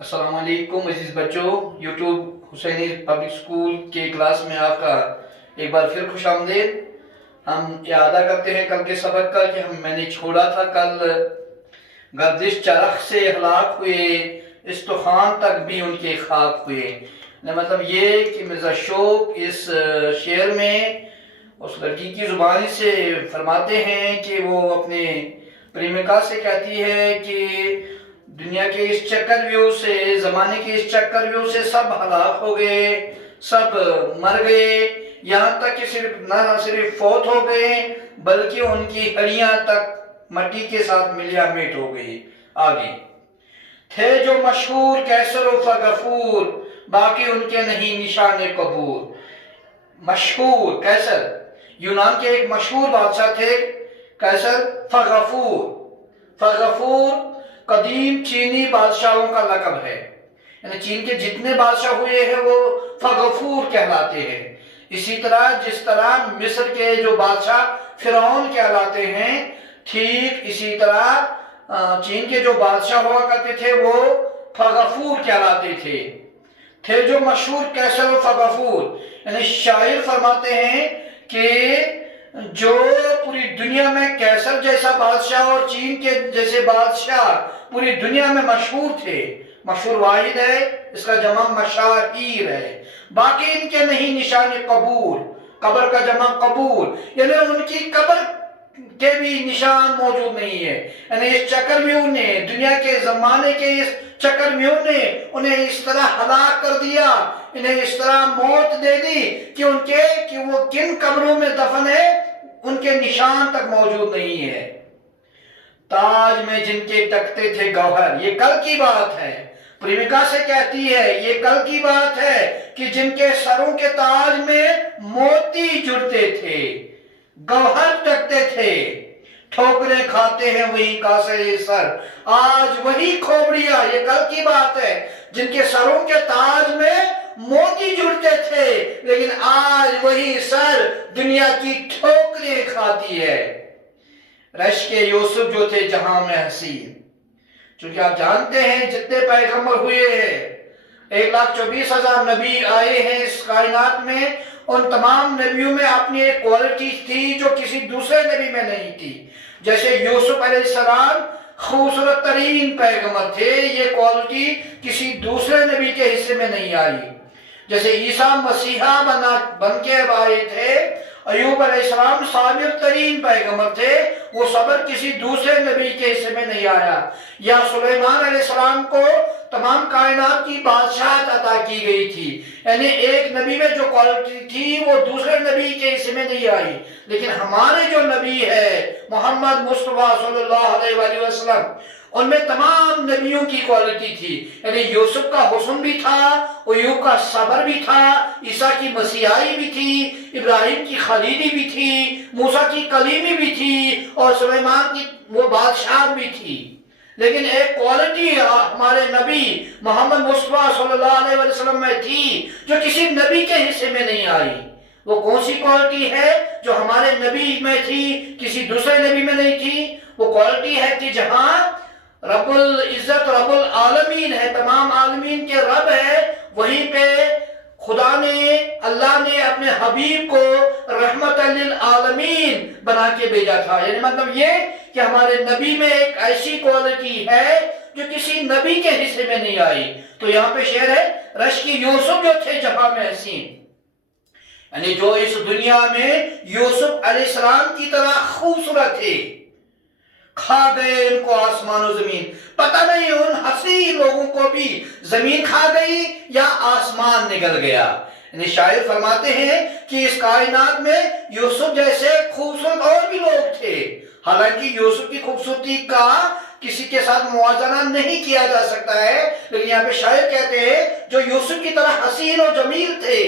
السلام علیکم عزیز بچوں، یوٹیوب حسینی پبلک اسکول کے کلاس میں آپ کا ایک بار پھر خوش آمدید۔ ہم اعادہ کرتے ہیں کل کے سبق کا کہ میں نے چھوڑا تھا کل گردش چرخ سے ہلاک ہوئے استخوان تک بھی ان کے خاک ہوئے۔ مطلب یہ کہ مرزا شوق اس شعر میں اس لڑکی کی زبانی سے فرماتے ہیں کہ وہ اپنے پریمکا سے کہتی ہے کہ دنیا کے اس چکر ویو سے، زمانے کے اس چکر ویو سے سب ہلاک ہو گئے، سب مر گئے، یہاں تک کہ نہ صرف فوت ہو گئے بلکہ ان کی ہڈیاں تک مٹی کے ساتھ ملیا میٹ ہو گئی۔ آگے تھے جو مشہور کیسر و فغفور، باقی ان کے نہیں نشان قبور۔ مشہور کیسر، یونان کے ایک مشہور بادشاہ تھے کیسر۔ فغفور قدیم چینی بادشاہوں کا لقب ہے، یعنی چین کے جتنے بادشاہ ہوئے ہیں وہ فغفور کہلاتے ہیں۔ اسی طرح جس طرح مصر کے جو بادشاہ فرعون کہلاتے ہیں، ٹھیک اسی طرح چین کے جو بادشاہ ہوا کرتے تھے وہ فغفور کہلاتے تھے جو مشہور کیسر و فغفور، یعنی شاعر فرماتے ہیں کہ جو پوری دنیا میں کیسر جیسا بادشاہ اور چین کے جیسے بادشاہ پوری دنیا میں مشہور تھے، مشہور واحد ہے، اس کا جمع مشاہیر ہے، باقی ان کے نہیں نشان قبور، قبر کا جمع قبور، یعنی ان کی قبر کے بھی نشان موجود نہیں ہے۔ یعنی اس چکر ویو نے، دنیا کے زمانے کے اس چکر ویو نے انہیں اس طرح ہلاک کر دیا، انہیں اس طرح موت دے دی کہ وہ کن قبروں میں دفن ہے ان کے نشان تک موجود نہیں ہے۔ تاج میں جن کے ٹکتے تھے گوہر، یہ کل کی بات ہے، پریمکا سے کہتی ہے یہ کل کی بات ہے کہ جن کے سروں کے تاج میں موتی جڑتے تھے، گوہر ٹکتے تھے، ٹھوکریں کھاتے ہیں وہی کاسے سر، آج وہی کھوپڑیاں، یہ کل کی بات ہے، جن کے سروں کے تاج میں موتی جڑتے تھے لیکن آج وہی سر دنیا کی ٹھوکریں کھاتی ہے۔ رشک یوسف جو تھے جہاں میں حسین، چونکہ آپ جانتے ہیں جتنے پیغمبر ہوئے ہیں 1,24,000 نبی آئے ہیں اس کائنات میں، ان تمام نبیوں میں اپنی ایک کوالٹی تھی جو کسی دوسرے نبی میں نہیں تھی۔ جیسے یوسف علیہ السلام خوبصورت ترین پیغمبر تھے، یہ کوالٹی کسی دوسرے نبی کے حصے میں نہیں آئی۔ جیسے عیسیٰ مسیحا بن کے آئے تھے، ایوب علیہ السلام صابر ترین پیغمبر تھے، وہ صبر کسی دوسرے نبی کے حصے میں نہیں آیا۔ یا سلیمان علیہ السلام کو تمام کائنات کی بادشاہت عطا کی گئی تھی، یعنی ایک نبی میں جو کوالٹی تھی وہ دوسرے نبی کے حصے میں نہیں آئی۔ لیکن ہمارے جو نبی ہے محمد مصطفیٰ صلی اللہ علیہ وآلہ وسلم، ان میں تمام نبیوں کی کوالٹی تھی، یعنی یوسف کا حسن بھی تھا، ایوب کا صبر بھی تھا، عیسیٰ کی مسیحائی بھی تھی، ابراہیم کی خلیلی بھی تھی، موسیٰ کی کلیمی بھی تھی، اور سلیمان کی وہ بادشاہ بھی تھی۔ لیکن ایک کوالٹی ہمارے نبی محمد مصطفیٰ صلی اللہ علیہ وسلم میں تھی جو کسی نبی کے حصے میں نہیں آئی۔ وہ کون سی کوالٹی ہے جو ہمارے نبی میں تھی کسی دوسرے نبی میں نہیں تھی؟ وہ کوالٹی ہے کہ جہاں رب العزت رب العالمین ہے، تمام عالمین کے رب ہے، وہیں پہ خدا نے، اللہ نے اپنے حبیب کو رحمت للعالمین بنا کے بھیجا تھا۔ یعنی مطلب یہ کہ ہمارے نبی میں ایک ایسی کوالٹی ہے جو کسی نبی کے حصے میں نہیں آئی۔ تو یہاں پہ شعر ہے رشک یوسف جو تھے جہاں میں حسین، یعنی جو اس دنیا میں یوسف علیہ السلام کی طرح خوبصورت تھے، کھا گئے ان کو آسمان و زمین۔ پتہ نہیں ان حسین لوگوں کو بھی زمین کھا گئی یا آسمان نگل گیا۔ یعنی شاعر فرماتے ہیں کہ اس کائنات میں یوسف جیسے خوبصورت اور بھی لوگ تھے، حالانکہ یوسف کی خوبصورتی کا کسی کے ساتھ موازنہ نہیں کیا جا سکتا ہے، لیکن یہاں پہ شاعر کہتے ہیں جو یوسف کی طرح حسین و جمیل تھے،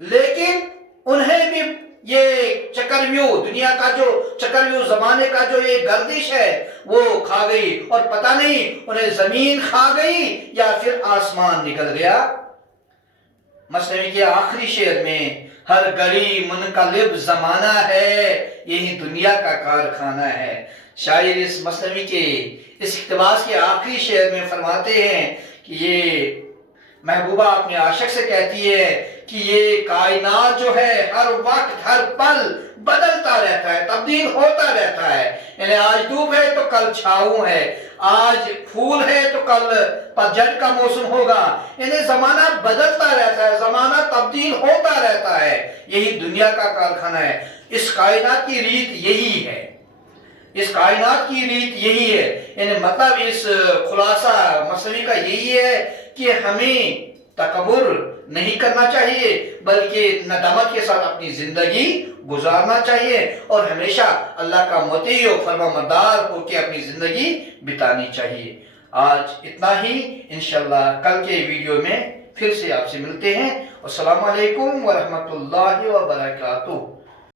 لیکن انہیں بھی یہ چکر ویو، دنیا کا جو چکر ویو، زمانے کا جو یہ گردش ہے وہ کھا گئی، اور پتہ نہیں انہیں زمین کھا گئی یا پھر آسمان نکل گیا۔ مثنوی کے آخری شعر میں ہر گلی منقلب زمانہ ہے، یہی دنیا کا کارخانہ ہے۔ شاعر اس مثنوی کے اس اقتباس کے آخری شعر میں فرماتے ہیں کہ یہ محبوبہ اپنے عاشق سے کہتی ہے کہ یہ کائنات جو ہے ہر وقت ہر پل بدلتا رہتا ہے، تبدیل ہوتا رہتا ہے، یعنی آج دھوپ ہے تو کل چھاؤں ہے، آج پھول ہے تو کل پتجھڑ کا موسم ہوگا، یعنی زمانہ بدلتا رہتا ہے، زمانہ تبدیل ہوتا رہتا ہے۔ یہی دنیا کا کارخانہ ہے، اس کائنات کی ریت یہی ہے، اس کائنات کی ریت یہی ہے، یعنی مطلب اس خلاصہ مصنوعی کا یہی ہے کہ ہمیں تکبر نہیں کرنا چاہیے بلکہ ندامت کے ساتھ اپنی زندگی گزارنا چاہیے اور ہمیشہ اللہ کا مطیع و فرمانبردار ہو کے اپنی زندگی بتانی چاہیے۔ آج اتنا ہی، انشاءاللہ کل کے ویڈیو میں پھر سے آپ سے ملتے ہیں۔ السلام علیکم ورحمۃ اللہ وبرکاتہ۔